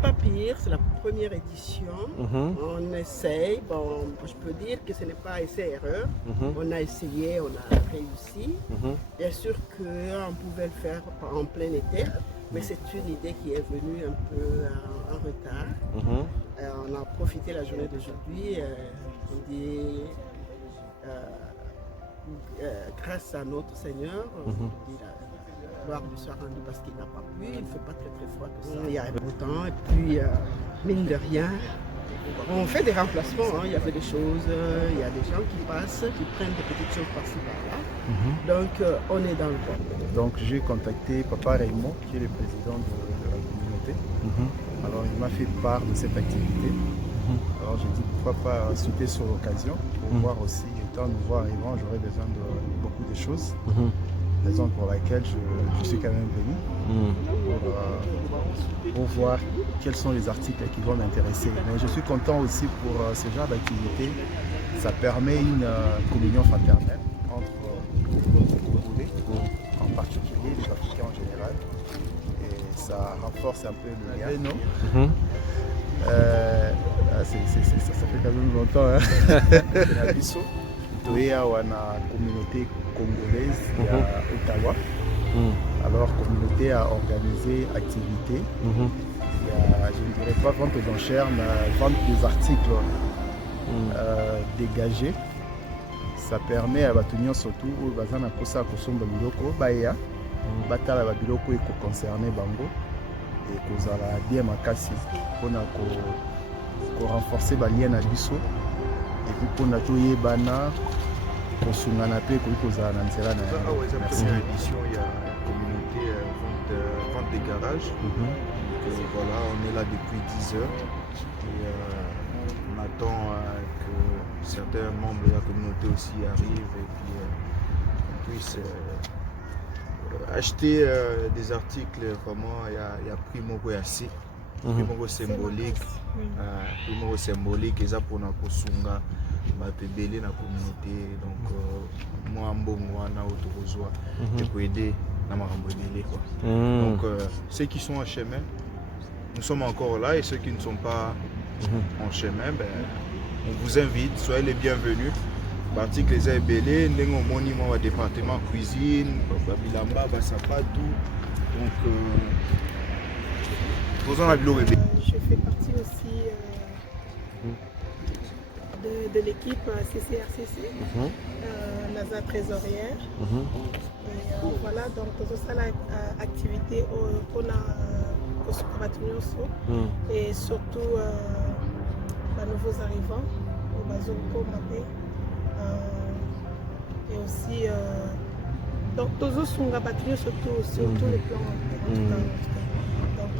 pas pire, c'est la première édition. On essaye, bon, je peux dire que ce n'est pas essai-erreur. On a essayé, on a réussi. Bien sûr qu'on pouvait le faire en plein été, mais c'est une idée qui est venue un peu en retard. On a profité la journée d'aujourd'hui, on dit grâce à notre Seigneur, on dit la gloire lui soit rendue parce qu'il n'a pas plu, il ne fait pas très très froid que ça. Il y a beau temps et puis mine de rien, on fait des remplacements, hein. Il y avait des choses, il y a des gens qui passent, qui prennent des petites choses par-ci par-là. Donc on est dans le bon. Donc j'ai contacté Papa Raymond, qui est le président de la communauté. Alors il m'a fait part de cette activité. Alors j'ai dit pourquoi pas sauter sur l'occasion pour voir aussi, étant nouveau arrivant, j'aurais besoin de beaucoup de choses. Raison pour laquelle je suis quand même venu pour voir quels sont les articles qui vont m'intéresser. Mais je suis content aussi pour ce genre d'activité. Ça permet une communion fraternelle entre les Congolais, en particulier les Africains en général. Et ça renforce un peu le lien. Non ça fait quand même longtemps. Hein? Il y a une communauté congolaise à Ottawa. Alors, la communauté a organisé activité. Il y a, je ne dirais pas vente aux enchères, mais vente des articles dégagés. Ça permet à Batunio surtout aux bazana kosa kosomba biloko baya batala ba biloko eko concerné bango et kozala bien makasi pona ko renforcer ba lien na biso et puis pona toyebana kosungana pe ko kozala na nzela na merci. Édition il y a communauté vente des garages. Voilà, on est là depuis 10 heures et on attend que certains membres de la communauté aussi arrivent et puis on puisse acheter des articles. Vraiment, il y a primo assez, primo symbolique, primo symbolique et ça pour nous kosunga bapebele na communauté. Donc moi mbongo wana autorozoa et pour aider na makambo ebele quoi. Donc ceux qui sont en chemin, nous sommes encore là et ceux qui ne sont pas en chemin, ben, on vous invite, soyez les bienvenus. L'article les a belé, nous monument au département cuisine, bilamba, basapatou. Donc, posons la gloire. Je fais partie aussi de l'équipe CCRCC, NASA trésorière. Et voilà, donc tout ça l'activité qu'on a et surtout les nouveaux arrivants au Bazoko Mapé et aussi donc tous les surtout les plans. Donc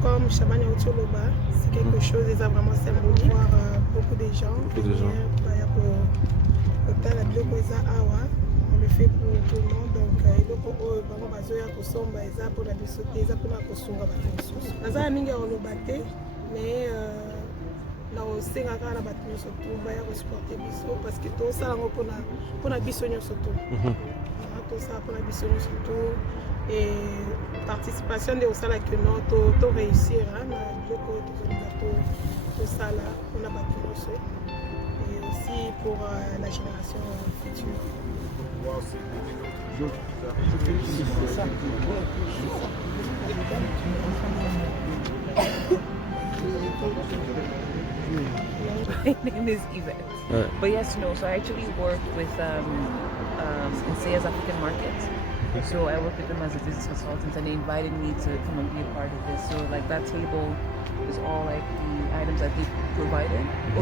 comme Chamani Otoloba, c'est quelque chose ils ont vraiment symbolique. Voir beaucoup de gens. On le fait pour tout le monde, donc il faut que bazoya kosomba eza pour la bisoté eza pour la kosunga bato mosusu naza mingi ya koloba te mais na osenga kaka na bato nyonso tu baya kosuporte biso parce que tosala yango mpona biso nyonso tu tosala mpona biso nyonso tu et participation nde osalaki no to réussir na biloko oyo tozolinga tosala mpona bato nyonso et aussi pour la génération future. My name is Yvette. But yes, no, so I actually work with Insea's African Markets. So I work with them as a business consultant and they invited me to come and be a part of this. So like that table is all like the items that they provided. The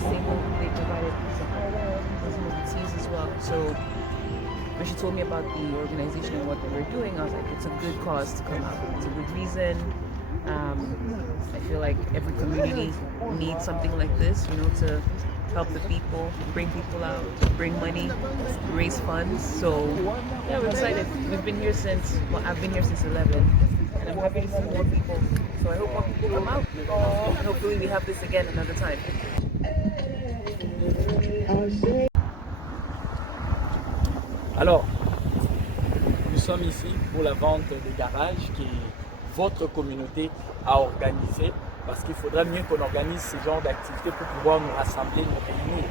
same one they provided some teas as well. So when she told me about the organization and what they were doing, I was like, it's a good cause to come out. It's a good reason. I feel like every community needs something like this, you know, to help the people, bring people out, bring money, raise funds. So yeah, we're excited. We've been here since, well, I've been here since 11. And I'm happy to see more people. So I hope more people come out. And hopefully we have this again another time. Alors, nous sommes ici pour la vente des garages qui est votre communauté à organiser, parce qu'il faudra mieux qu'on organise ce genre d'activités pour pouvoir nous rassembler, nous réunir.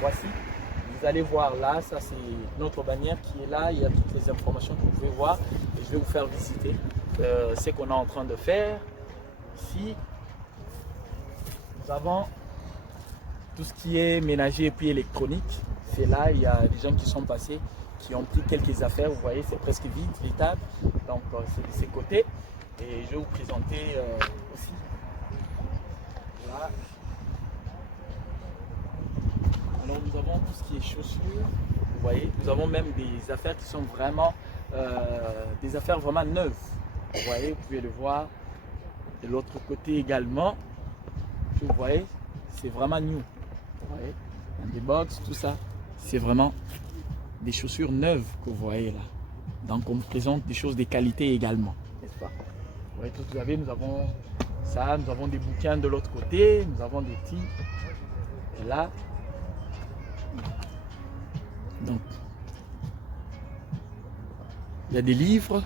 Voici, vous allez voir là, ça c'est notre bannière qui est là, il y a toutes les informations que vous pouvez voir et je vais vous faire visiter ce qu'on est en train de faire. Ici, nous avons tout ce qui est ménager et puis électronique. C'est là, il y a des gens qui sont passés, qui ont pris quelques affaires, vous voyez, c'est presque vide, les tables. Donc c'est de ces côtés. Et je vais vous présenter aussi. Là. Alors nous avons tout ce qui est chaussures, vous voyez, nous avons même des affaires qui sont vraiment, des affaires vraiment neuves. Vous voyez, vous pouvez le voir. De l'autre côté également, vous voyez, c'est vraiment new. Vous voyez, des box, tout ça, c'est vraiment des chaussures neuves que vous voyez là. Donc on vous présente des choses de qualité également, n'est-ce pas? Vous voyez, tout vous avez, nous avons ça, nous avons des bouquins de l'autre côté, nous avons des petits. Et là, donc, il y a des livres.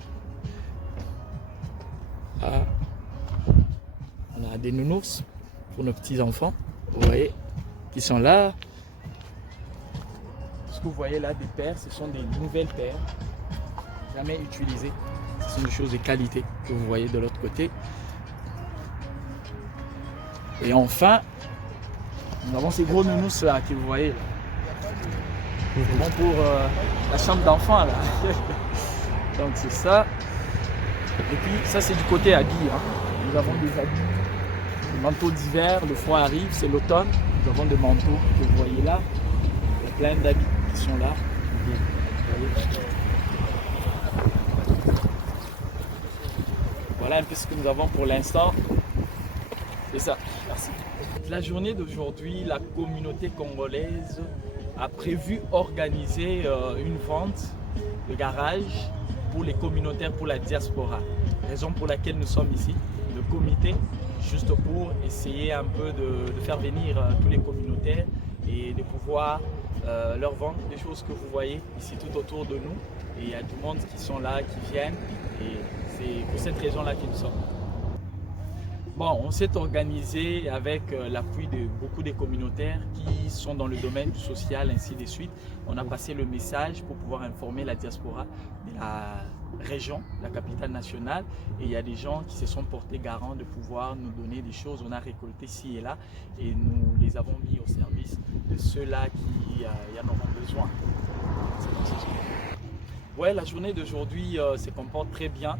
Ah, on a des nounours pour nos petits enfants, vous voyez, qui sont là. Ce que vous voyez là, des paires, ce sont des nouvelles paires, jamais utilisées. Ce sont des choses de qualité que vous voyez de l'autre côté. Et enfin, nous avons ces gros nounous là que vous voyez là. C'est bon pour la chambre d'enfant là. Donc c'est ça. Et puis ça c'est du côté habits. Hein. Nous avons des habits. Des manteaux d'hiver, le froid arrive, c'est l'automne. Nous avons des manteaux que vous voyez là. Il y a plein d'habits qui sont là. Voilà un peu ce que nous avons pour l'instant. C'est ça, merci. La journée d'aujourd'hui, la communauté congolaise a prévu organiser une vente de garage pour les communautaires, pour la diaspora. Raison pour laquelle nous sommes ici, le comité, juste pour essayer un peu de faire venir tous les communautaires et de pouvoir leur vendre des choses que vous voyez ici tout autour de nous. Et il y a du monde qui sont là, qui viennent, et c'est pour cette raison-là que nous sommes. Bon, on s'est organisé avec l'appui de beaucoup de communautaires qui sont dans le domaine du social, ainsi de suite. On a passé le message pour pouvoir informer la diaspora de la région, la capitale nationale. Et il y a des gens qui se sont portés garants de pouvoir nous donner des choses. On a récolté ci et là et nous les avons mis au service de ceux-là qui en auront besoin. Ouais, la journée d'aujourd'hui se comporte très bien.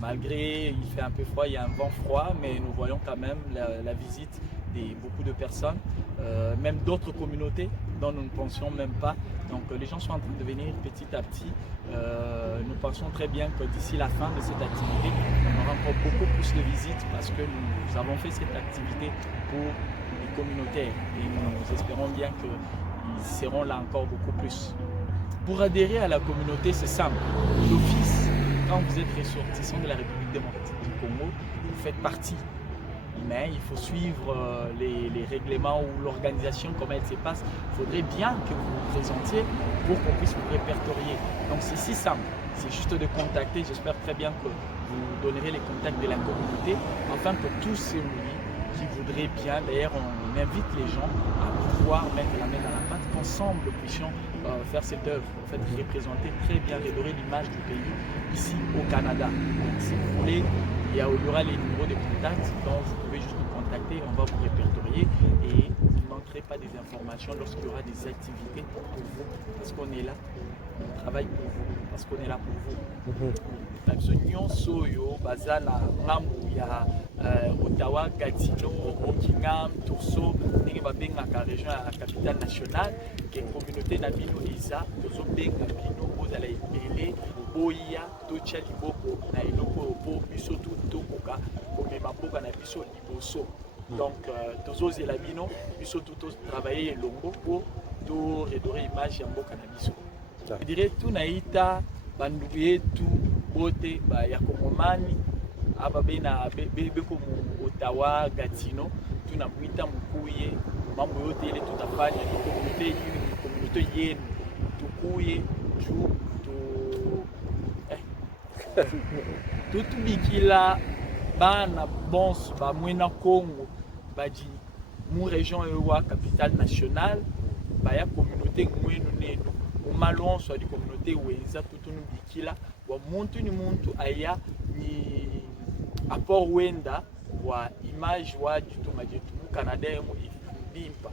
Malgré il fait un peu froid, il y a un vent froid, mais nous voyons quand même la visite de beaucoup de personnes, même d'autres communautés dont nous ne pensions même pas. Donc les gens sont en train de venir petit à petit. Nous pensons très bien que d'ici la fin de cette activité, on aura encore beaucoup plus de visites parce que nous avons fait cette activité pour les communautaires et nous espérons bien qu'ils seront là encore beaucoup plus. Pour adhérer à la communauté, c'est simple. D'office, quand vous êtes ressortissant de la République démocratique du Congo, vous faites partie. Mais il faut suivre les règlements ou l'organisation, comment elle se passe. Il faudrait bien que vous vous présentiez pour qu'on puisse vous répertorier. Donc c'est si simple, c'est juste de contacter. J'espère très bien que vous donnerez les contacts de la communauté afin que tous ceux qui voudraient bien, d'ailleurs on invite les gens à pouvoir mettre la main dans la pâte, qu'ensemble nous puissions faire cette œuvre, en fait, représenter très bien, redorer l'image du pays ici au Canada. Donc si vous voulez, il y aura les numéros de contact, donc vous pouvez juste nous contacter, on va vous répertorier et vous ne manquerez pas des informations lorsqu'il y aura des activités pour vous, parce qu'on est là, on travaille pour vous, parce qu'on est là pour vous. Biso nyonso oyo baza na ngambu ya Ottawa, Gatineau, Rockingham, Torso, ndenge babengaka région ya capitale nationale, ke communauté na bino eza tozobenga bino bozala ebele boya totia liboko na eloko oyo mpo biso tokoka komema mboka na biso liboso. Donc tozozela bino biso totravaille elongo mpo toredore image ya mboka na biso. Je dirais tout naïta bandugu yetu bote ya Kongomani aba bena beko mu Ottawa, Gatineau, tunamwita mkuye mambo yote ile tutafanya ni communauté yenu tukuye juu tutubikila bana bonso ba mwena Congo baji mu région ewa capitale nationale ba ya communauté mwenu neno umalonso di communauté weza tutunu bikila wa muntu ni muntu aya ni apport wenda wa image wa jitu majetu mu Canada mu ifundimpa